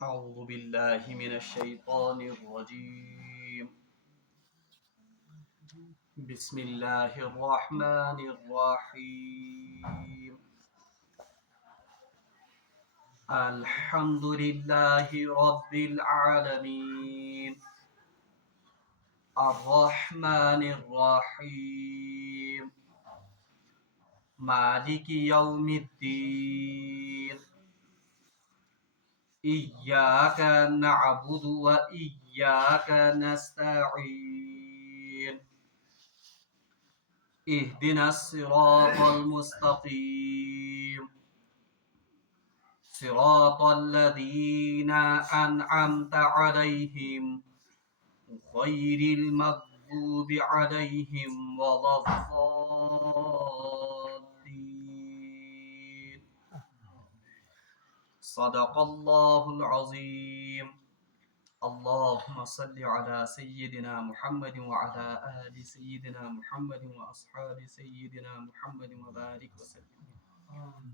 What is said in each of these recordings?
أعوذ بالله من الشيطان الرجيم. بسم الله الرحمن الرحيم. الحمد لله رب العالمين الرحمن الرحيم مالك يوم الدين إياك نعبد وإياك نستعين اهدنا الصراط المستقيم صراط الذين أنعمت عليهم غير المغضوب عليهم ولا الضالين. صدق الله العظيم. اللهم صل على سيدنا محمد وعلى آل سيدنا محمد وأصحاب سيدنا محمد وبارك وسلم.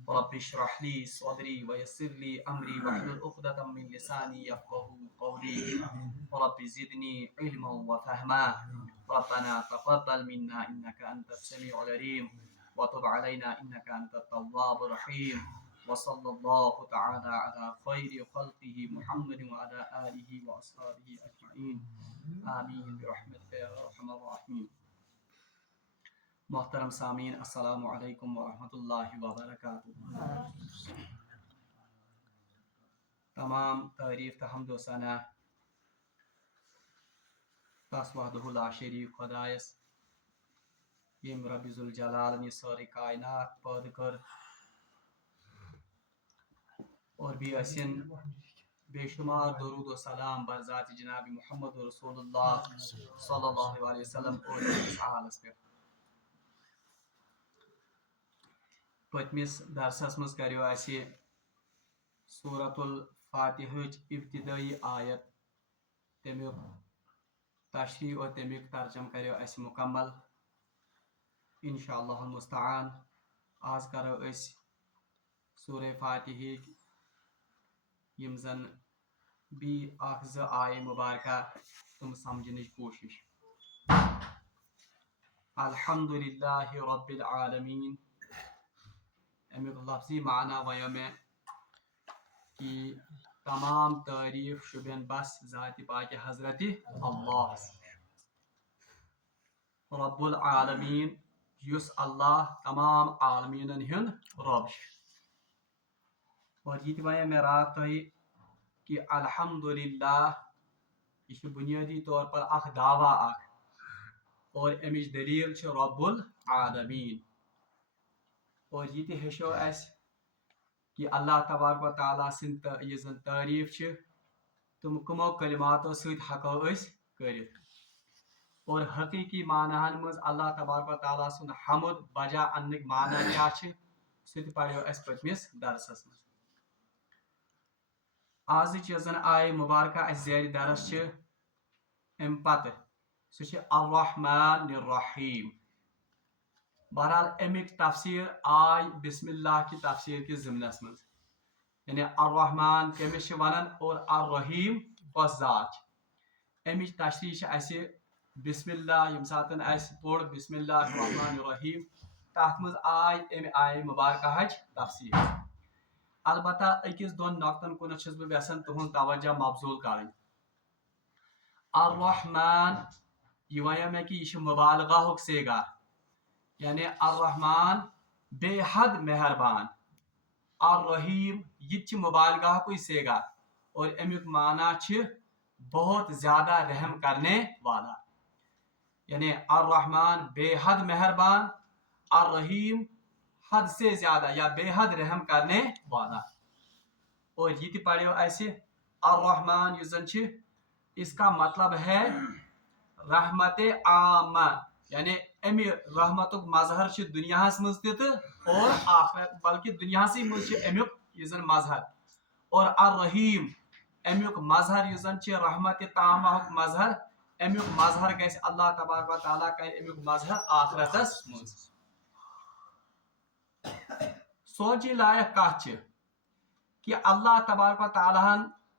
رب اشرح لي صدري ويسر لي أمري واحلل عقدة من لساني يفقهوا قولي. رب زدني علما وفهما. ربنا تقبل منا إنك أنت السميع العليم وتب علينا إنك أنت التواب الرحيم. وصلى الله تعالى على خير خلقه محمد وعلى آله وأصحابه أجمعين. آمين برحمتك يا أرحم الراحمين. محترم سامعین السلام علیکم ورحمۃ اللہ وبرکاتہ. تمام تعریف تو حمد و ثنا تس وحدہ لا شریک خدایس یم رب ذوالجلال یہ ساری کائنات پید کر اور بھی اسن بے شمار درود و سلام بر ذات جناب محمد رسول اللہ صلی اللہ علیہ وسلم اور آلس پہ. پتمس درسس مز کریو اسی سورۃ الفاتحہ ابتدائی آیت تمیک تشریح اور تمیک ترجم کریو اسی مکمل انشاءاللہ المستعان. آز کرو اس سورہ فاتحہ یم زن بی اخ ز آیہ مبارکہ تم سمجھنچ کوشش. الحمدللہ رب العالمین امیک لفظی معنی ویو میں کہ تمام تعریف شبین بس ذات پاک حضرت اللہ رب العالمین یس اللہ تمام عالمین ہند رب. اور یہ ویا میں رات تہ کہ الحمدللہ یہ بنیادی طور پر اخ دعویٰ اخ اور امچ دلیل رب العالمین. اور یہ تہ ہیچو اس کہ اللہ تبارک و تعالیٰ سن یہ زن تعریف تم کمو کلماتو ست ہکو اس کرت. اور حقیقی معنی مز اللہ تبارک و تعالیٰ سن حمد بجا انک معنی کیا سہ پڑھو اس پتمس درسس مز. آز زن آئے مبارکہ اس زیر درس ام پتہ سہ الرحمن الرحیم. بہرحال امیک تفسیر آئی بسم اللہ کی تفسیر کے ضمنس مز. یعنی الرحمن کمس ونان اور الرحیم کس ذات. امچ تشریح اسہ بسم اللہ یم ساتن اس پوڑ بسم اللہ الرحمن الرحیم تات مز آئی ام آئے مبارکہ تفسیر. البتہ اکس دون نقطن کن بہ یژھان تہذ توجہ مبذول کریں. الرحمن یہ ونیا میں کہ یہ مبالغہ سیگا یعنی الرحمن بے حد مہربان. الرحیم یہ مبالغہ کوئی سیگا اور امیک معنی بہت زیادہ رحم کرنے والا. یعنی الرحمن بے حد مہربان، الرحیم حد سے زیادہ یا بے حد رحم کرنے والا. اور یہ پڑھو ایسے الرحمن یہ زن اس کا مطلب ہے رحمت عامہ. یعنی امی رحمت مظہر دنیا مز اور آخرت بلکہ دنیا سی مز امیک یہ زن مظہر. اور الرحیم امیک مظہر یہ زن رحمت تامہ مظہر امیک مظہر گھس اللہ تبارک و تعالیٰ کر امیک مظہر آخرتس مز. سوچی لائق کت کہ اللہ تبارک و تعالیٰ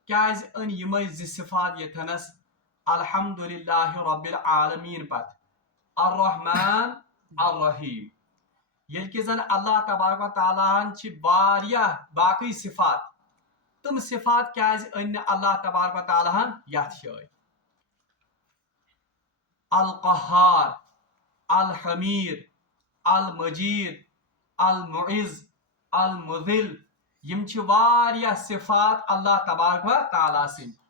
کیازِ أنۍ یِمے زٕ صفات ییٚتھنس الحمدللہ رب العالمین پتہٕ الرحمن الرحیم ییٚلہِ کہِ زن اللہ تبارک و تعالیٰ ہن چھِ واریاہ باقٕے صفات تِم صفات کیازِ أنۍ نہٕ اللہ تبارک و تعالیٰ ہن یتھ جایہِ القہار الحمید المجید المعز المذل یم چھِ واریاہ صفات اللہ تبارک و تعالیٰ سٕنٛدۍ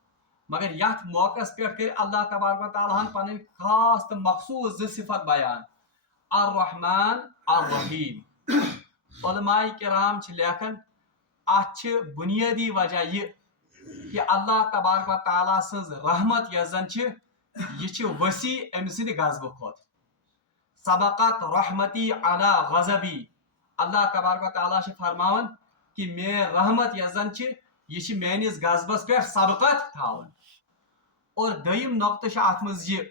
مگر یتھ موقعس پٮ۪ٹھ کٔرۍ اللہ تبارک و تعالیٰ ہن پنٕنۍ خاص تہٕ مخصوٗص زٕ صفت بیان الرحمن الرحیم علماء کرام چھِ لیکھان اتھ چھِ بنیٲدی وجہ یہِ کہ اللہ تبارک و تعالیٰ سٕنٛز رحمت یۄس زن چھِ یہ چھِ وسیع أمۍ سٕنٛدِ غضبہٕ کھۄتہٕ سبقت رحمتی علی غضبی اللہ تبارک و تعالیٰ چھِ فرماوان کہ میٲنۍ رحمت یۄس زن چھِ یہ چھِ میٲنِس غضبس پٮ۪ٹھ سبقت تھاوان اور دوٚیِم نۄقطہٕ چھُ اتھ منٛز یہِ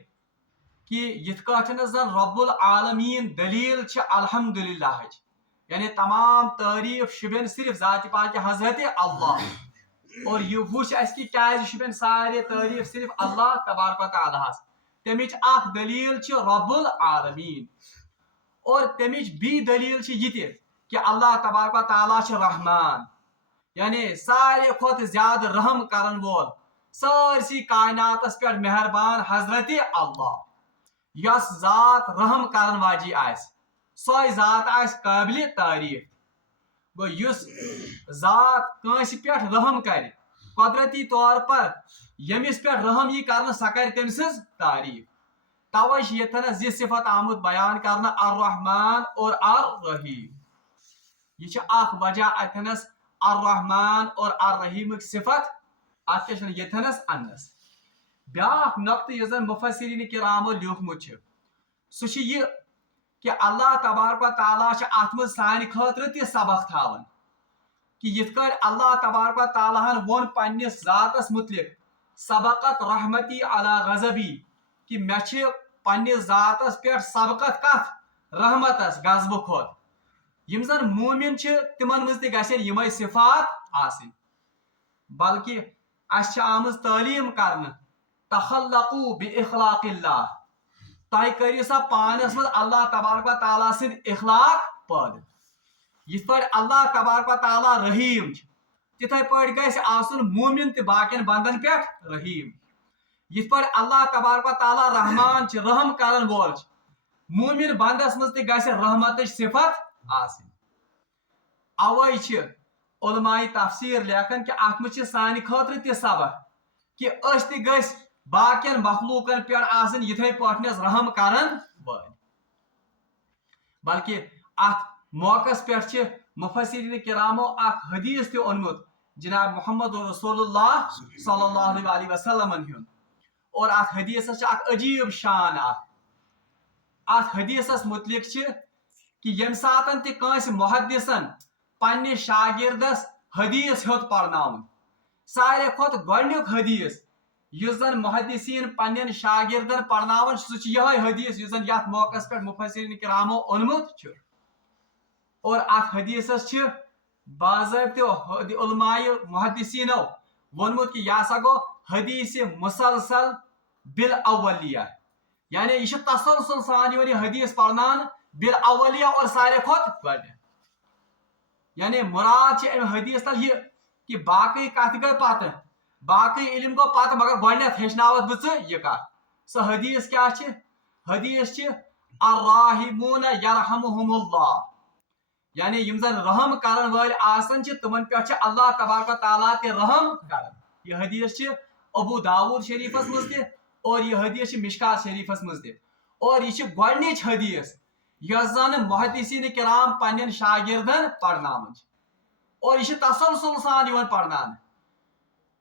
کہ یِتھ کٲٹھۍ زن رب العالمین دلیل چھِ الحمدللہٕچ یعنی تمام تعریف شُبین صرف ذاتِ پاک حضرت اللہ اور یہ وچھ اس کی کیازِ شُبین سارے تعریف صرف اللہ تبارک و تعالیٰ ہس تمِچ اکھ دلیل چھِ رب العالمین اور تمِچ بیٚیہِ دلیل چھِ یہِ تہِ کہ اللہ تبارک و تعالیٰ چھِ رحمان یعنی ساروی کھۄتہٕ زیادٕ رحم کرن وول سٲرسٕے کائناتس پٮ۪ٹھ مہربان حضرت اللہ یۄس ذات رحم کرن واجی آسہِ سۄے ذات آسہِ قٲبلِ تعریف گوٚو یُس ذات کٲنٛسہِ پٮ۪ٹھ رحم کرِ قدرتی طور پر ییٚمِس پٮ۪ٹھ رحم یی کرنہٕ سۄ کرِ تٔمۍ سٕنٛز تعریف توے چھِ ییٚتھنس یہِ صفت آمُت بیان کرنہٕ الرحمن اور الرحیم یہ چھِ اکھ وجہ اتھنس الرحمن اور الرحیمٕکۍ صفت اتھ کیاہ چھِ ییٚتھنس اننس بیاکھ نۄقطہٕ یُس زن مفسرین کرامو لیوٗکھمُت چھُ سُہ چھُ یہِ کہ اللہ تبارک و تعالیٰ چھِ اتھ منٛز سانہِ خٲطرٕ تہِ سبق تھاوان کہ یِتھ کٲٹھۍ اللہ تبارک و تعالیٰ ہن ووٚن پننِس ذاتس متعلق سبقت رحمتی علی غضبی کہ مےٚ چھِ پننِس ذاتس پٮ۪ٹھ سبقت کتھ رحمتس غضبہٕ کھۄتہٕ یم زن مومن چھِ تمن منٛز تہِ گژھن یِمے صفات آسٕنۍ بلکہ اسہِ چھِ آمٕژ تعلیٖم کرنہٕ تخلقوا باخلاق اللہ تُہۍ کٔرِو سا پانس منٛز اللہ تبارک و تعالیٰ سٕنٛدۍ اخلاق پٲدٕ یِتھ پٲٹھۍ اللہ تبارک و تعالیٰ رحیٖم چھِ تِتھے پٲٹھۍ گژھِ آسُن مومن تہِ باقین بندن پٮ۪ٹھ رحیٖم یِتھ پٲٹھۍ اللہ تبارک و تعالیٰ رحمان چھِ رحم کرن وول چھِ مومن بندس منٛز تہِ گژھِ رحمتٕچ صفت آسٕنۍ اوے چھِ علماء تفسیٖر لیکھان کہ اتھ منٛز چھِ سانہِ خٲطرٕ تہِ سبق کہ أسۍ تہِ گٔژھۍ باقین مخلوقن پٮ۪ٹھ آسٕنۍ یِتھے پٲٹھۍ رحم کرن وٲلۍ بلکہ اتھ موقعس پٮ۪ٹھ چھِ مفسرین کرامو اکھ حدیث تہِ اوٚنمُت جناب محمد رسول اللہ صلی اللہ علیہ وسلمن ہُنٛد اور اتھ حدیثس چھِ اکھ عجیب شان اتھ حدیثس متعلق چھِ کہ ییٚمہِ ساتن تہِ کٲنٛسہِ محدثن پننِس شاگردس حدیث ہیوٚت پرناوُن ساروی کھۄتہٕ گۄڈنیُک حدیث یُس زن محدثین پننٮ۪ن شاگردن پرناوان سُہ چھُ یِہوے حدیث یُس زن یتھ موقعس پٮ۪ٹھ مفسرین کرامو اوٚنمُت چھُ اور اتھ حدیثس چھِ باضٲبطہٕ علماء محدثینو ووٚنمُت کہ یہِ ہسا گوٚو حدیث مسلسل بالاولیہ یعنی یہ چھُ تسلسل سان یِوان یہِ حدیث پرناونہٕ بالاولیہ اور ساروی کھۄتہٕ گۄڈنٮ۪تھ یعنی مراد چھِ امہِ حدیث تل یہِ کہ باقٕے کتھ گٔے پتہٕ باقٕے علم گوٚو پتہٕ مگر گۄڈنٮ۪تھ ہیٚچھناوتھ بہٕ ژٕ یہِ کتھ سۄ حدیث کیاہ چھِ حدیث چھِ الراحمون یرحمہم اللہ یعنی یم زن رحم کرن وٲلۍ آسان چھِ تِمن پٮ۪ٹھ چھِ اللہ تبارک و تعالیٰ تہِ رحم کران یہ حدیث چھِ ابو داود شریفس منٛز تہِ اور یہ حدیث چھِ مشکات شریفس منٛز تہِ اور یہ چھِ گۄڈنِچ حدیث یۄس زن محدثین کرام پننٮ۪ن شاگردن پرناوان چھِ اور یہ چھِ تسلسل سان یِوان پرناونہٕ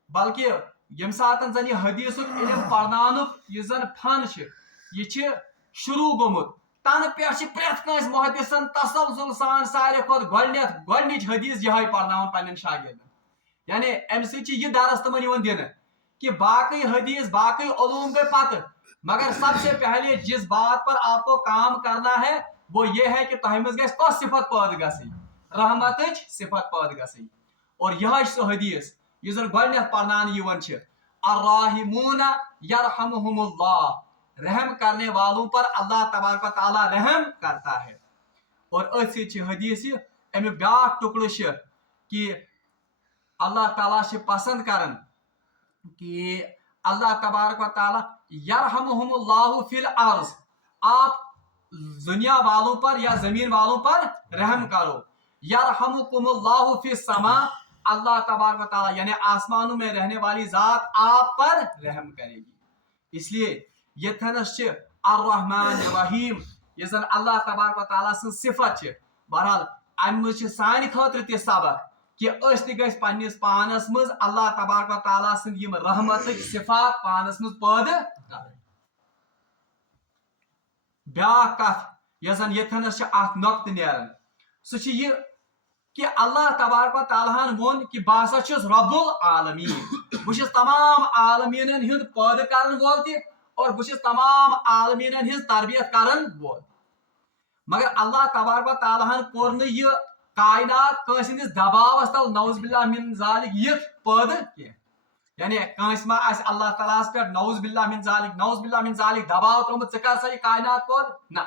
بلکہ ییٚمہِ ساتن زن یہ حدیثُک علم پرناونُک یُس زن فن چھِ یہ چھِ شروع گوٚمُت تنہٕ پٮ۪ٹھ چھِ پرٛٮ۪تھ کٲنٛسہِ محدثن تسلسل سان ساروی کھۄتہٕ گۄڈنِچ حدیث یِہے پرناوان پننٮ۪ن شاگردن یعنی امہِ سۭتۍ چھِ یہِ درس تِمن یِوان دِنہٕ کہ باقٕے حدیث باقٕے علوم گٔے پتہٕ مگر سب سے پہلے جس بات پر آپ کو کام کرنا ہے وہ یہ ہے کہ تۄہہِ منٛز گژھِ کۄس صفت پٲدٕ گژھٕنۍ رحمتٕچ صفت پٲدٕ گژھٕنۍ اور یِہے چھِ سۄ حدیث یہ زن گۄڈنیٚتھ پرناونہٕ یِوان چھِ الراحمون یرحمہم اللہ، رحم کرنے والوں پر اللہ تبارک و تعالیٰ رحم کرتا ہے. اور أتھۍ سۭتۍ چھِ حدیث یہ امیُک بیٛاکھ ٹُکڑٕ چھِ کہ اللہ تعالیٰ چھِ پسند کران کہ اللہ تبارک و تعالیٰ یرحمہم اللہ فی الارض، آپ دنیا والوں پر یا زمین والوں پر رحم کرو. یرحمکم اللہ فی السماء، اللہ تبارک و تعالیٰ یعنی آسمانوں میں رہنے والی ذات آپ پر رحم کرے گی. اس لیے یتھنس چھ الرحمن الرحیم یہ زن اللہ تبارک و تعالیٰ سن صفت چھ. بہرحال امہ مز چھ سانہ خاطر تہ سبق کہ اس تہ گژھِ پننس پانس مز اللہ تبارک و تعالیٰ سن یم رحمتک صفات پانس مز پٲدٕ کرٕنۍ. بیاکھ کتھ یس زن یتھنس چھ اکھ نۄقطہٕ نیران سُہ چھ یہ کہ اللہ تبارک و تعالیٰ وون کہ بہ ہسا چھُس رب العالمین، بہ چھُس تمام عالمیٖنن ہُنٛد پٲدٕ کرن وول تہ اور بہ چھُس تمام عالمیٖنن ہٕنٛز تربیت کرن وول. مگر اللہ تبارک و تعالیٰ کوٚر نہٕ یہ کائنات کٲنٛسہِ ہٕنٛدِس دباوس تل نعوذ باللہ من ذالک یتھ پٲدٕ کینٛہہ. یعنی کٲنٛسہِ ما آسہِ اللہ تعالیٰ ہس پٮ۪ٹھ نعوذ باللہ من ذالک دباو ترومُت ژٕ کر سا یہ کائنات پٲدٕ، نہ،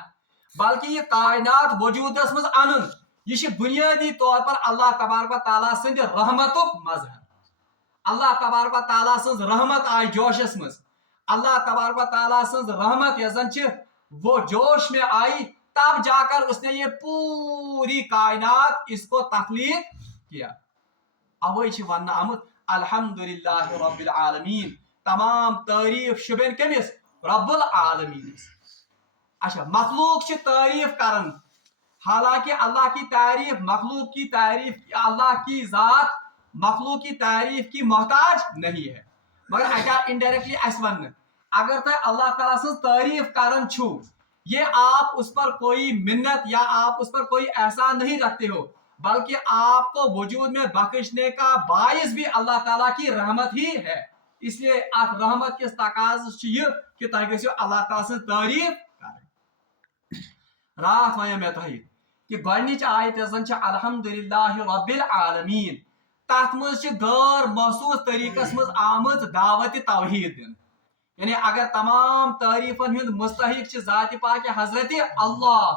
بلکہ یہ کائنات وجوٗدس منٛز انُن یہ چھ بنیادی طور پر اللہ تبارک و تعالیٰ سند رحمتک مظہر. اللہ تبارک و تعالیٰ سن رحمت آئی جوشس مز، اللہ تبارک و تعالیٰ سن رحمت یس زن چھ وہ جوش میں آئی تب جا کر اس نے یہ پوری کائنات اس کو تخلیق کیا. اوے چھ ونہ آمت الحمدللہ رب العالمین، تمام تعریف شبین کمس رب العالمین. اچھا مخلوق چھ تعریف کرن، حالانکہ اللہ کی تعریف مخلوق کی تعریف اللہ کی ذات مخلوق کی تعریف کی محتاج نہیں ہے. مگر اگر انڈائریکٹلی اس ون اگر تہ اللہ تعالیٰ سن تعریف کرن چھو یہ آپ اس پر کوئی منت یا آپ اس پر کوئی احسان نہیں رکھتے ہو، بلکہ آپ کو وجود میں بخشنے کا باعث بھی اللہ تعالیٰ کی رحمت ہی ہے. اس لیے ات رحمت کس تقاضس یہ کہ تہ گژھو اللہ تعالیٰ سن تعریف کریں. رات ون مے تہ کہ گۄڈنِچ آیت یس زن چھ الحمدللہ رب العالمین، تتھ مز چھ غیر محسوس طریقس مز آمٕژ دعوت توحید دن. یعنی اگر تمام تعریفن ہند مستحق چھ ذات پاک حضرت اللہ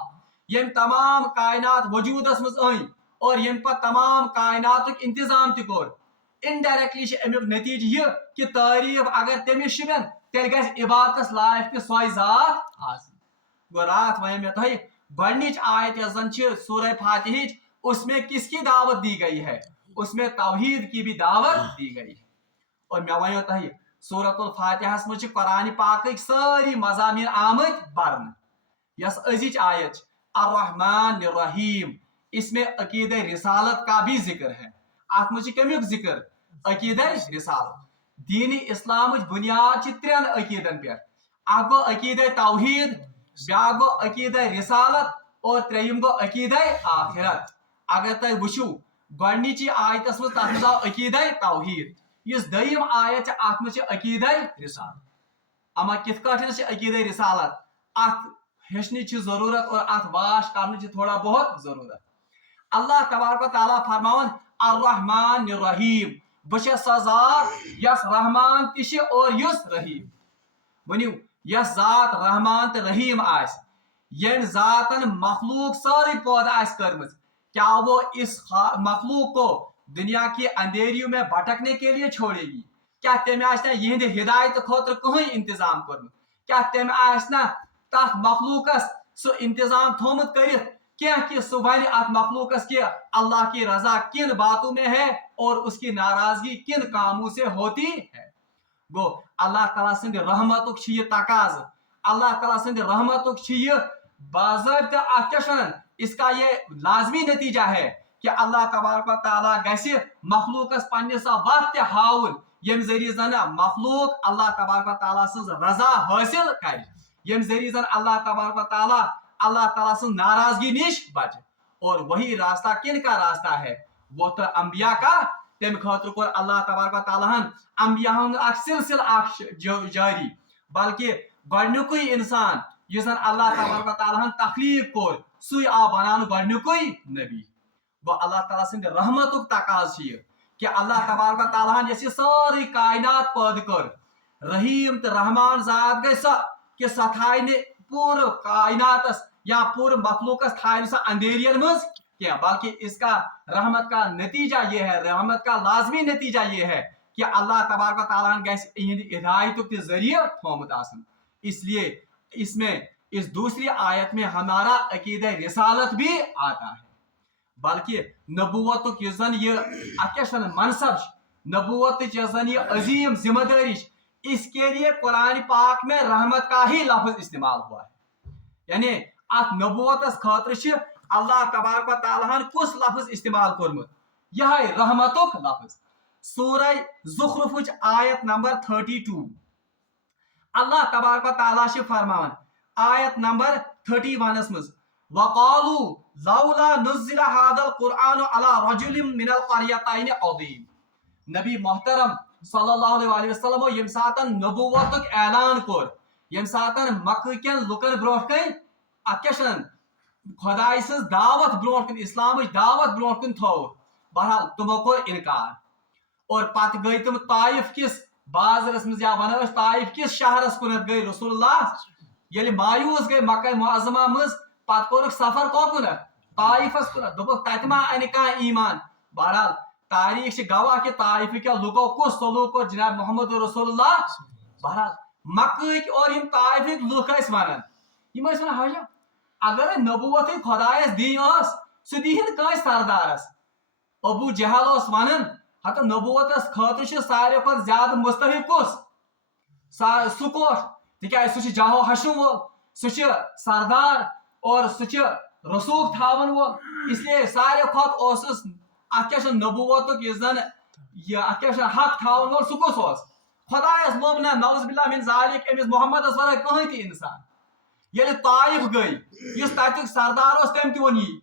یم تمام کائنات وجودس مز أنۍ اور یم پتہ تمام کائناتک انتظام تہ کوٚر، انڈائریکٹلی چھ امیُک نتیجہ یہ کہ تعریف اگر تمس شبین تیٚلہِ گژھِ عبادتس لائق تہ سوے ذات آسٕنۍ. گوٚو رات ون مے تۄہہِ گۄڈنِچ آیت یس زن چھ سورہ فاتحہ اس میں کس کی دعوت دی گئی ہے؟ اس میں توحید کی بھی دعوت دی گئی ہے. اور مے ونیو تۄہہِ سورۃ الفاتحہ مجھ چھ قرآن پاکک ساری مضامین آمت برن. یس أزِچ آیت الرحمن الرحیم اس میں عقیدہ رسالت کا بھی ذکر ہے. ات مجھ کمیک ذکر؟ عقیدہ رسالت. دین اسلام بنیاد چھ ترین عقیدن پہ، اکھ گو عقیدہ توحید، بیاکھ گو عقیدہ رسالت اور تریم گو عقیدہ آخرت. اگر تہ وچھو گۄڈنِچی آیتس مز تتھ مز آو عقیدہ توحید، یس دٔیِم آیت چھ اتھ مز چھ عقیدہ رسالت. اما کتھ کٲٹھۍ چھ عقیدہ رسالت؟ اتھ ہیچھنٕچ چھ ضرورت اور اتھ واش کرنٕچ چھ تھوڑا بہت ضرورت. اللہ تبارک و تعالیٰ فرماون الرحمن الرحیم، بہ چھس سۄ ذات یس رحمان تہ چھ اور یس رحیم. ونیو یس ذات رحمان تو رحیم آس، یم ذاتن مخلوق ساری پودہ آس کرمز، کیا وہ اس مخلوق کو دنیا کی اندھیریوں میں بھٹکنے کے لیے چھوڑے گی؟ کیا تم آسنا یہند ہدایت خاطر کہیں انتظام کرمت؟ کیا تم آسنا تس مخلوقس سو انتظام تھومت کرت کہ سہ ون ات مخلوقس کہ اللہ کی رضا کن باتوں میں ہے اور اس کی ناراضگی کن کاموں سے ہوتی ہے؟ گو اللہ تعالیٰ سند رحمتک یہ تقاض، اللہ تعالیٰ سند رحمتک یہ باضابطہ ات کیا اس کا یہ لازمی نتیجہ ہے کہ اللہ تبارک و تعالیٰ گژھِ مخلوقس پنس وت تہ ہاون یم ذریعہ زن مخلوق اللہ تبارک و تعالیٰ سن رضا حاصل کر، یم ذریعہ زن اللہ تبارک و تعالیٰ سن ناراضگی نش بچ. اور وہی راستہ کن کا راستہ ہے؟ وہ تو انبیاء کا. تم خاطر کور اللہ تبارک و تعالیٰ انبیاء اخ سلسل اخ جاری، بلکہ گۄڈنیُکُے انسان یُس زن اللہ تبارک و تعالیٰ تخلیق کور سُے آو بناونہٕ گۄڈنیُکُے نبی. گو اللہ تعالیٰ سند رحمتک تقاض یہ کہ اللہ تبارک و تعالیٰ یس ساری کائنات پید کر رحیم تو رحمان ذات گئی سا کہ سا تھائے پور کائناتس یا پور مخلوقس تھائے سا اندھیرین مز کیا، بلکہ اس کا رحمت کا نتیجہ یہ ہے، رحمت کا لازمی نتیجہ یہ ہے کہ اللہ تبارک و تعالیٰ گھس ہدایت کے ذریعے تھومت آسن۔ اس لیے اس میں اس دوسری آیت میں ہمارا عقیدہ رسالت بھی آتا ہے، بلکہ نبوت زن یہ منصب نبوت زن یہ عظیم ذمہ داری، اس کے لیے قرآن پاک میں رحمت کا ہی لفظ استعمال ہوا ہے۔ یعنی ات نبوت خاطر اللہ تبارک و تعالیٰ کس لفظ استعمال کورمت، یہ رحمتک لفظ۔ سورہ زخرف آیت نمبر 32 اللہ تبارک و تعالیٰ فرمان آیت نمبر 31 مز وقالوا لولا نزل هذا القرآن على رجل من القريتين عظيم۔ نبی محترم صلی اللہ علیہ وسلم یم ساتن نبوتک اعلان کور، یم ساتن مکہ کین لکن برونٹ کن اتکشن خدای سز دعوت برونٹ کن اسلام دعوت برونٹ کن تھو، بہرحال تمو کور انکار، اور پت گئی تم طائف کس بازرس مز یا ونو طائف کس شہرس کنت گئی رسول اللہ یل مایوس گئی مکہ معظمہ مز پت کورک سفر کوکنت طائفس کنت دپک تت ما ان کان ایمان۔ بہرحال تاریخ گواہ کہ طائف کے لوگوں کس سلوک اور جناب محمد رسول اللہ۔ بہرحال مکہ اور یم طائف لوک ونان یم ونان حاجہ اگر نبوت خدایس دین سہ دین کان سردارس۔ ابو جہل ونان ہتہ نبوتس خاطر ساروی کھت زیادہ مستحق کس سہ کوٹ تکیاز سہ جاہو حشم وول، سہ سردار اور سہ رسوخ تھاون وول، اس لیے ساروی کھت ات نبوتک زن یہ حق تھاون وول سہ کس خدایس لوب نا نعوذ باللہ من ذالک امس محمدس ورائے کہین تہ انسان۔ یل طائف گئی اس تتک سردار تم تہ ون یہ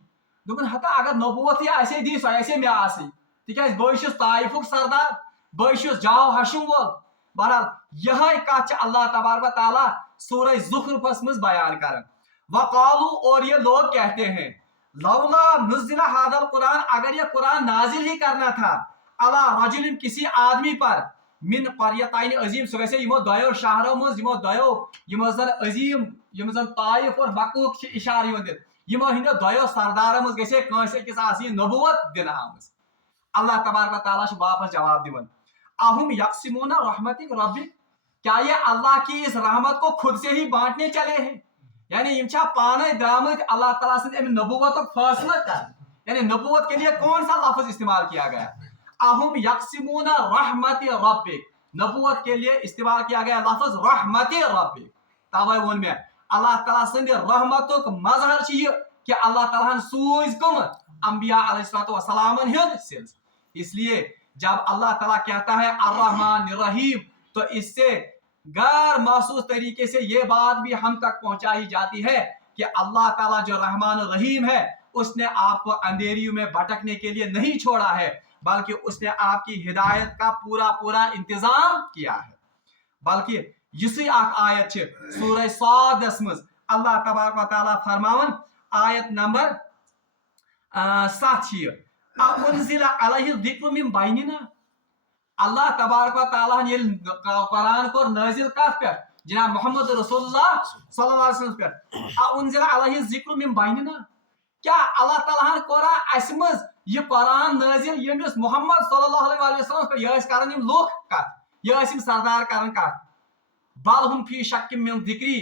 دپن ہتہ اگر نبوت یہ دی سہ مے آسی تکیاز بہت طائفک سردار بہت جاو حشم وول۔ بہرحال یہ کت اللہ تبارک و تعالیٰ سورہ زخرفس مز بیان کرن وقالو اور یہ لوگ کہتے ہیں لولا نزل هذا القرآن اگر یہ قرآن نازل ہی کرنا تھا علی رجل کسی آدمی پر من قریتین عظیم سو گژھِ یمو دۄیو شہرو مز یمو دۄیو یم زن عظیم یم زن طائف اور مکہ اشارہ یوان دت یمو ہندو دۄیو سردارو مز گژھِ کٲنٛسہِ أکِس آسٕنۍ نبوت دنہٕ آمٕژ۔ اللہ تبارک و تعالیٰ واپس جواب دِوان اہم یقسمون رحمت ربک کیا یہ اللہ کی اس رحمت کو خود سے ہی بانٹنے چلے ہیں، یعنی یم چھا پانے درامت اللہ تعالیٰ سے ام نبوت فیصلہ کر، یعنی نبوت کے لیے کون سا لفظ استعمال کیا گیا اہم یقسمون رحمت ربک، نبوت کے لیے استعمال کیا گیا لفظ رحمت ربک۔ توے ون میں اللہ تعالیٰ سند رحمتک مظہر یہ کہ اللہ تعالیٰ سوز کم انبیاء علیہ السلام ہند سلسلہ، اس لیے جب اللہ تعالیٰ کہتا ہے الرحمن الرحیم تو اس سے غیر محسوس طریقے سے یہ بات بھی ہم تک پہنچائی جاتی ہے کہ اللہ تعالیٰ جو رحمان الرحیم ہے اس نے آپ کو اندھیریوں میں بھٹکنے کے لیے نہیں چھوڑا ہے، بلکہ اس نے آپ کی ہدایت کا پورا انتظام کیا ہے۔ بلکہ یسی اخ آیت سورہ صاد مز اللہ تبارک و تعالیٰ فرماون آیت نمبر 7 انزل علیہ الذکر من بیننا، اللہ تبارک و تعالیٰ نے قرآن کو نازل کت پہ جناب محمد رسول اللہ صلی اللہ علیہ وسلم پہ انزل علیہ الذکر من بیننا، کیا اللہ تعالیٰ کورا اس مز یہ قرآن نازل یمس محمد صلی اللہ علیہ وسلم پہ یہ کرن یم لوک کت یہ سردار کرن کت بل ہم فی شک من ذکری،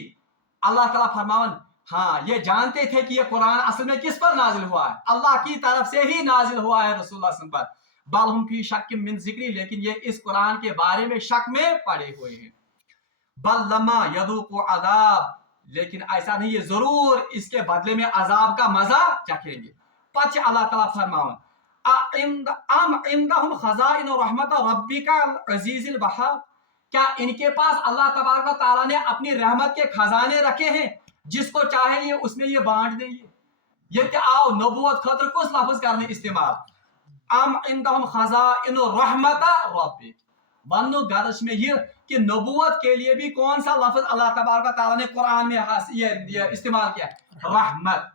اللہ تعالیٰ فرماون ہاں یہ جانتے تھے کہ یہ قرآن اصل میں کس پر نازل ہوا ہے، اللہ کی طرف سے ہی نازل ہوا ہے رسول اللہ صلی اللہ علیہ وسلم پر، بل ہم فی شک من ذکری، لیکن یہ اس قرآن کے بارے میں شک میں پڑے ہوئے ہیں، بل لما یذوقوا عذاب، لیکن ایسا نہیں یہ ضرور اس کے بدلے میں عذاب کا مزہ چکھیں گے۔ پچ اللہ تعالیٰ فرماون ام عندهم خزائن رحمت ربک العزیز الوہاب، کیا ان کے پاس اللہ تبارک و تعالیٰ نے اپنی رحمت کے خزانے رکھے ہیں، جس کو چاہے یہ اس میں یہ بانٹ دیں گے۔ یہ کہ آؤ نبوت خاطر کس لفظ کرنے استعمال ام عندهم خزائن رحمت ربک، ونو گرش میں یہ کہ نبوت کے لیے بھی کون سا لفظ اللہ تبارک و تعالیٰ نے قرآن میں یہ استعمال کیا رحمت،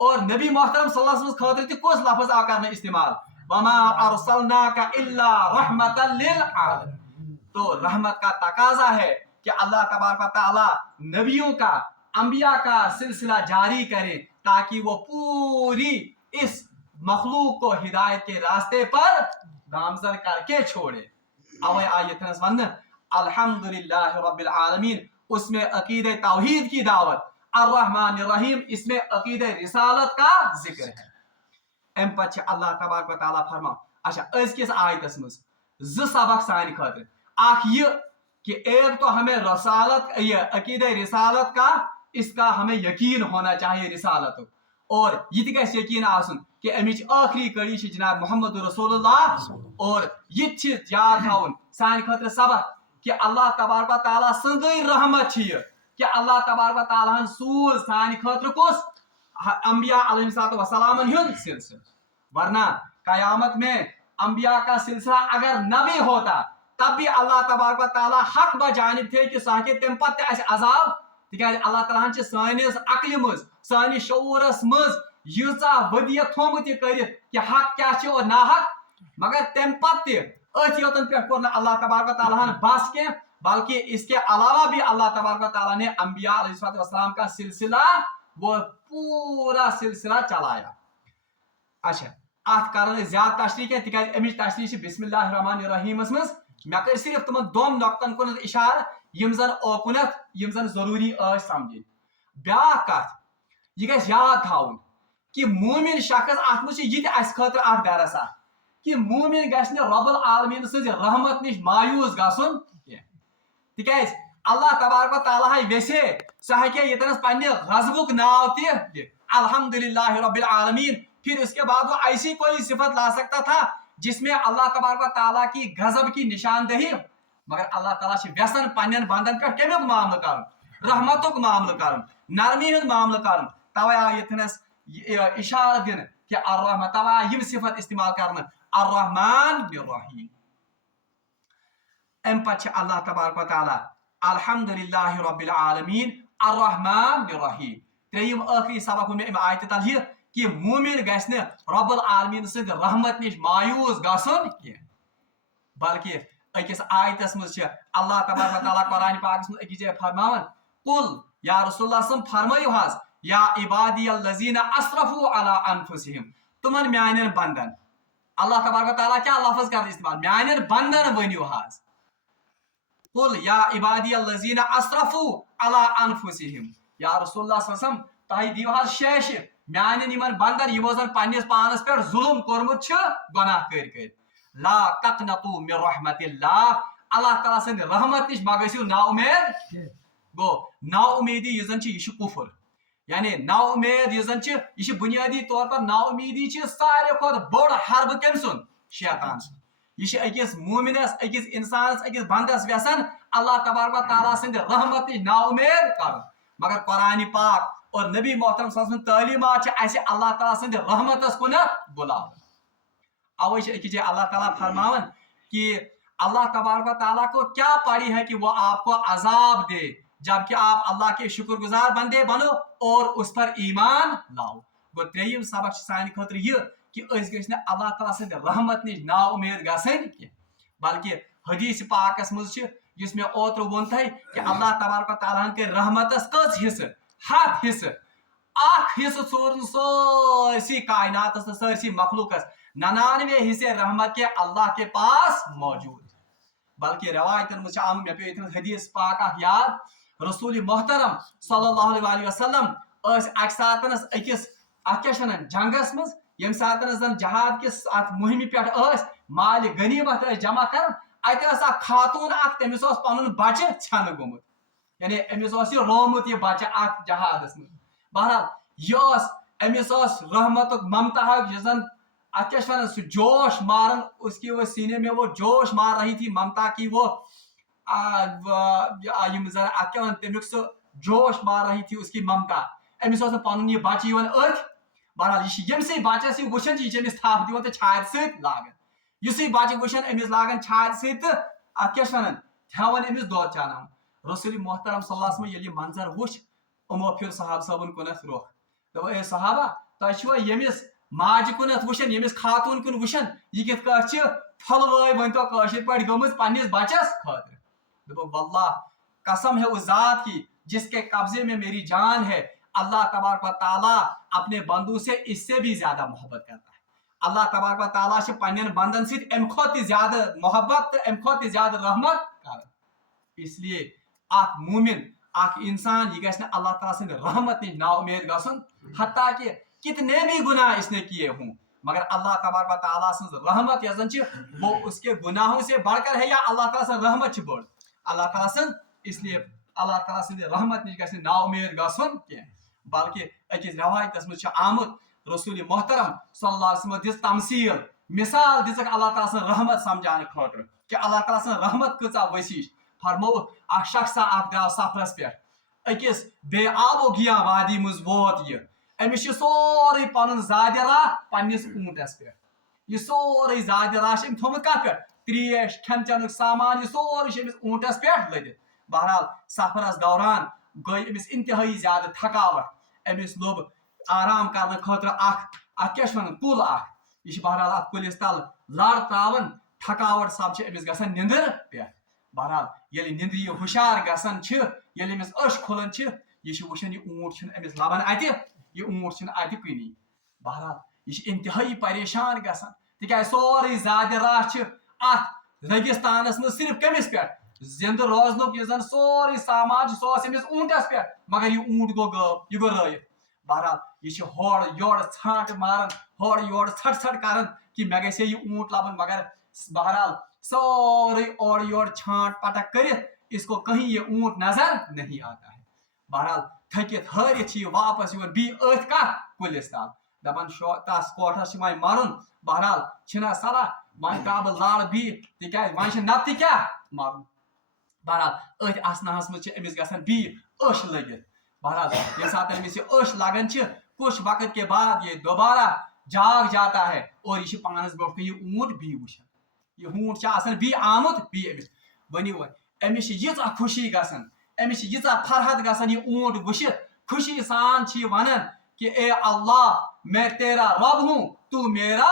اور نبی محترم صلی اللہ علیہ وسلم خاطر تہ کس لفظ آ کرنے استعمال وما ارسلناک الا رحمۃ للعالمین. تو رحمت کا تقاضا ہے کہ اللہ تبارک و تعالیٰ نبیوں کا انبیاء کا سلسلہ جاری کرے تاکہ وہ پوری اس مخلوق کو ہدایت کے راستے پر گامزن کر کے چھوڑے. اوے آیت ون الحمدللہ رب العالمین اس میں عقیدہ توحید کی دعوت، الرحمن الرحیم اس میں عقیدہ رسالت کا ذکر ہے. ام پتہ اللہ تبارک و تعالیٰ فرما اچھا ازکس آیتس مز سبق سان خاطر. اخ یہ کہ ایک تو ہمیں رسالت یہ عقیدہ رسالت کا اس کا ہمیں یقین ہونا چاہیے رسالت، اور یہ گھس یقین آسن کہ امچ آخری کڑی جناب محمد رسول اللہ، اور یہ یاد تھاون سان خاطر سبق کہ اللہ تبارک و تعالیٰ سندی رحمت یہ کہ اللہ تبارک و تعالیٰ سوز سان خاطر کس انبیاء علیہ السلام ہند سلسلہ. ورنہ قیامت میں انبیاء کا سلسلہ اگر نہ بھی ہوتا تب بھی اللہ تبارک و تعالیٰ حق بجانب تھے کہ سہ تم پتہ عذاب، تکیاز اللہ تعالیٰ سانس عقل مز سانس شعورس مز ییژا ودیت تھومت یہ کرت کہ حق کیا اور نا حق، مگر تم پتہ ات یوتن پہ کور اللہ تبارک و تعالیٰ بس کی، بلکہ اس کے علاوہ بھی اللہ تبارک و تعالیٰ نے انبیاء علیہ السلام کا سلسلہ وہ پورا سلسلہ چلایا. اچھا ات کر زیادہ تشریح کی تکیاز امچ تشریح بسم اللہ الرحمن الرحیم مز مے کر صرف تمن دون نقطن کن اشارہ یم زن اوکنت یم زن ضروری سمجھن. بیاکھ کت یہ گژھِ یاد تھاون کہ مومن شخص ات مجھ یہ اس خاطر اخ درس اخ کہ مومن گژھِ نہٕ رب العالمین سٕنٛزِ رحمت نش مایوس گژھُن کینٛہہ، تکیاز اللہ تبارک و تعالیٰ ویسے سہ ہیٚکہِ ییٚتنس پننہِ غضبُک ناو تہِ دِتھ الحمدللہ رب العالمین، پھر اس کے بعد وہ ایسی کوئی صفت لا سکتا تھا جس میں اللہ تبارک و تعالیٰ کی غضب کی نشاندہی، مگر اللہ تعالیٰ ویسن پنن بندن پہ کمیک معاملہ کرن، رحمتک معاملہ کرن، نرمی ہند معاملہ کرن. توے آو یتنس اشارہ دن کہ الرحمن، توے آو یم صفت استعمال کرن الرحمن الرحیم. ام پتہ اللہ تبارک و تعالیٰ الحمدللہ رب العالمین الرحمن الرحیم. تریم آخری سبق میں آیت تل یہ کہ مومن گژھِ نہٕ رب العالمین سٕنٛدِ رحمت نش مایوس گژھُن کینٛہہ، بلکہ اکس آیتس مز اللہ تبارک و تعالیٰ قرآن پاکس مز اکس جائے فرماون قل یا رسول اللہ صلی فرمائیو حظ یا عبادی الذین اسرفوا علی انفسہم، تمن میانن بندن. اللہ تبارک و تعالیٰ کیا لفظ کر استعمال میانن بندن ونیو حظ قل یا عبادی الذین اسرفوا علی انفسہم. یا رسول اللہ صلی اللہ علیہ وسلم تہ دیو حظ شیش میانن یمن بندن یمو زن پننس پانس پہ ظلم کورمت گناہ کر لا تقنطوا من رحمت اللہ، اللہ تعالیٰ سند رحمت نش ما گژھِو نا امید. گو نا امیدی یہ زن یہ کفر، یعنی نا امید یہ زن یہ بنیادی طور پر نا امیدی ساروی کھت بوڑ حرب کم سن شیطان سن. یہ اکس مومنس اکس انسانس اکس بندس ویسن اللہ تبارک و تعالیٰ سند رحمت نش نا امید کر، مگر قرآن پاک اور نبی محترم صلی اللہ علیہ وسلم تعلیمات اسے اللہ تعالیٰ سند رحمتس کن بلاو. اوے اکس جائے اللہ تعالیٰ فرماون کہ اللہ تبارک و تعالیٰ کو کیا پڑی ہے کہ وہ آپ کو عذاب دے جبکہ آپ اللہ کے شکر گزار بندے بنو اور اس پر ایمان لاؤ. گو تریم سبق سان خاطر یہ کہ اس گژھِ نہٕ اللہ تعالیٰ سند رحمت نش نا امید گژھن کینٛہہ، بلکہ حدیث پاکس مز یس میں اوتر وون تھے کہ اللہ تبارک و تعالیٰ کے رحمتس کٔژ حصہٕ 7 حصہٕ، اکھ حصہٕ ژورن سٲرسی کائناتس سٲرسی مخلوقس، 99 حصے رحمت کے اللہ کے پاس موجود. بلکہ روایتن مجھ آم مے پہ حدیث پاک یاد رسول محترم صلی اللہ علیہ وسلم اک ساتنس اکس ات کیا جنگس مز یم ساتنس زن جہاد کس ات مہم پہ مال غنیمت جمع کر اتہ خاتون اخ تمس پن بچہ ژھن گومت، یعنی امس یہ رومت یہ بچہ ات جہادس مز. بہرحال یہ امس رحمت ممتا یہ زن ات کیا سہ جوش مارن اس کی وہ سینے میں وہ جوش مار رہی تھی ممتا کی وہ ات کیا تمیک سہ جوش مار رہی تھی اس کی ممتا. امس پن یہ بچہ ات. بہرحال یہ یمسے بچس یہ وچان یہ امس تھپ دِوان تو چھاتہِ سۭتۍ لاگان، یُسے بچہ وچان امس لاگان چھاتہِ سۭتۍ تو ات کیا ونان ہیوان امس دۄد چاناوان. رسول محترم صلی اللہ علیہ وسلم ییٚلہِ یہ منظر وچھ یمو پھر صحابہ صٲبن کُنتھ رخ، دوٚپ اے صحابہ تۄہہِ چھُوا ییٚمِس ماجہ کنت وشن یمس خاتون کن وشن یہ کت کٹ پھلوے ون تو کاشر پہ گمز پنس بچس خاطر دپو واللہ قسم ہے اس ذات کی جس کے قبضے میں میری جان ہے اللہ تبارک و تعالیٰ اپنے بندوں سے اس سے بھی زیادہ محبت کرتا ہے اللہ تبارک و تعالیٰ سے پنن بندن ست ام کھت زیادہ محبت تو ام کھت زیادہ رحمت کر اس لیے اخ مومن اخ انسان یہ گھس اللہ تعالیٰ سند رحمت نش نا امید گھن حتیٰ کہ کتنے بھی گناہ اس نے کیے ہوں مگر اللہ تبارک و تعالیٰ سن رحمت یزن وہ اس کے گناہوں سے بڑھ کر ہے یا اللہ تعالیٰ سن رحمت بڑھ اللہ تعالیٰ سن اس لیے اللہ تعالیٰ سند رحمت نش گھس نا امید گھن کی بلکہ اکس روایتس مز آمت رسول محترم صلی اللہ علیہ وسلم دس تمثیل مثال دزک اللہ تعالیٰ سن رحمت سمجھانے خاطر کہ اللہ تعالیٰ سن رحمت کۭژاہ وسیع فرمو اخ شخصا اخ درٛاو سفرس پہ اکس بے آب و گیا وادی مز ووت یہ امس سورے پن زادِ راہ پنس اونٹس پہ یہ سورے زادِ راہ تھومت کت پہ تریش کھین چینک سامان یہ سورے امس اونٹس پہ لدت بہرحال سفرس دوران گئی امس انتہائی زیادہ تھکاوٹ امس لوب آرام کرنے خاطر ات کیا کل یہ بہرحال ات کلس تل لڑ تراون تھکاوٹ سب امس گژھان نندر پہ بہرحال یل نندر یہ ہوشیار گژھان یل امس أچھ کھلان یہ وچھان یہ اونٹ امس لبان اتہ یہ اونٹ اتہ کنی بہرحال یہ انتہائی پریشان گژھان تکیاز سورے زیادہ راہ ات ریگستانس مز صرف کمس پہ زندہ روزنک یہ زن سورے سامان سو امس اونٹس پہ مگر یہ اونٹ گو غٲب یہ گو رٲیِتھ بہرحال یہ ہور یور ژھانٹ ماران ہور یور ژھٹ ژھٹ کران کہ مے گژھِ یہ اونٹ لبن مگر بہرحال سورے اور یور چھانٹ پٹک کرت اس کو کہیں یہ اونٹ نظر نہیں آتا ہے بہرحال تھکت ہارت یہ واپس یور بی ات کت کلس تل دپان تس کوٹھس وۄنۍ مرن بہرحال چھنا صلاح وۄنۍ ترٛاو بہٕ لڑ بِہِتھ تِکیازِ وۄنۍ چھِ نتہٕ کیٛاہ مرُن بہرحال ات اسناہس مز امس گژھان أچھ لگِتھ بہرحال ییٚمہِ ساتہٕ أمِس یہ أچھ لگان کچھ وقت کے بعد یہ دوبارہ جاگ جاتا ہے اور یہ پانس برونٛٹھ کَنہِ یہ اونٹ وٕچھان یہ اونٹ آسان آمت امس ؤنِو وۄنۍ امس ییٖژاہ خوشی گژھان امس ییٖژاہ فرحت گژھان یہ اونٹ وٕچھِتھ خوشی سان یہ ونان کہ اے اللہ میں تیرا رب ہوں تو میرا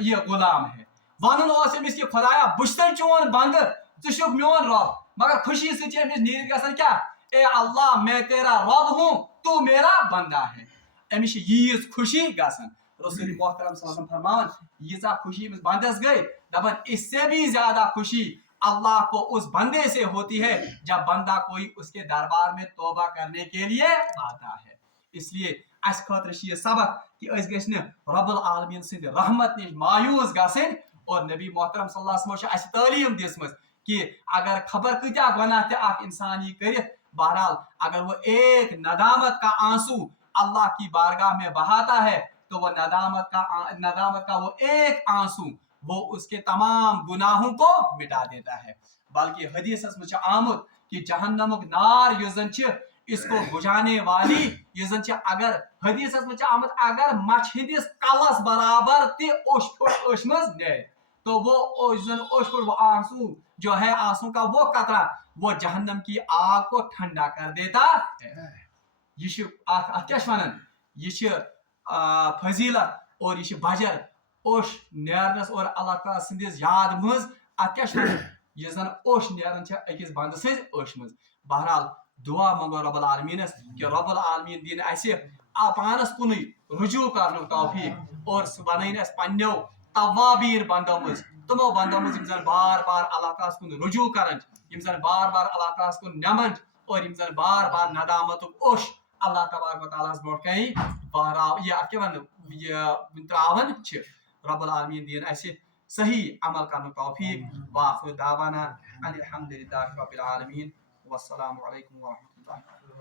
یہ غلام ہے ونن امس کہ خدایا بہٕ چھُسے چون بندٕ ژٕ چھُکھ میون رب مگر خوشی سۭتۍ امس نیٖرِتھ گژھان کیٛاہ اے اللہ میں تیرا رب ہوں تو میرا بندہ ہے امس ییٖژ خوشی گژھان رسول محترم صلی اللہ علیہ وسلم فرمان ییٖژاہ خوشی امس بندس گئی دپان اس سے بھی زیادہ خوشی اللہ کو اس بندے سے ہوتی ہے جب بندہ کوئی اس کے دربار میں توبہ کرنے کے لیے آتا ہے اس لیے اس خاطر یہ سبق کہ اس گژھِ نہٕ رب العالمین سٕنٛدِ رحمت نش مایوس گژھٕنۍ اور نبی محترم صلی اللہ علیہ وسلم اس تعلیم دِژمٕژ کہ اگر خبر کۭتیاہ گناہ تہِ اکھ انسان یہ کرِتھ بہرحال اگر وہ ایک ندامت کا آنسو اللہ کی بارگاہ میں بہاتا ہے تو وہ ندامت کا وہ ایک آنسو وہ اس کے تمام گناہوں کو مٹا دیتا ہے بلکہ حدیث مجھ آمد کہ جہنمک نار یس زن اس کو بجھانے والی یہ زن اگر حدیث مجھ آمد اگر مچھ ہندس کلس برابر تہ اوش پھٹ أچھ مز نیرِ تو وہ وہ آنسو جو ہے آنسو کا وہ قطرہ وہ جہنم کی آگ کو ٹھنڈا کر دیتا ہے یہ فضیلت اور یہ بجر اوش نیرنس اور اللہ تعالیٰ سندس یاد مز یہ زن اوش نیران اکس بند سز أچھ مز بہرحال دعا منگو رب العالمینس کہ رب العالمین دین اسہ پانس کن رجوع کرن توفیق اور سہ بنائن اس پنو توابین بندو مز تمو بندو مز یم زن بار بار اللہ تعالیٰ کن رجوع کرن یم زن بار بار اللہ تعالیٰ کن نمن اور یم زن بار بار ندامت اوش اللہ تبارک و تعالیٰ برونٛٹھ کنۍ یہ تراون رب العالمین دین اسہ صحیح عمل کرن توفیق واخر دعوانا ان الحمد للہ رب العالمین والسلام علیکم ورحمۃ اللہ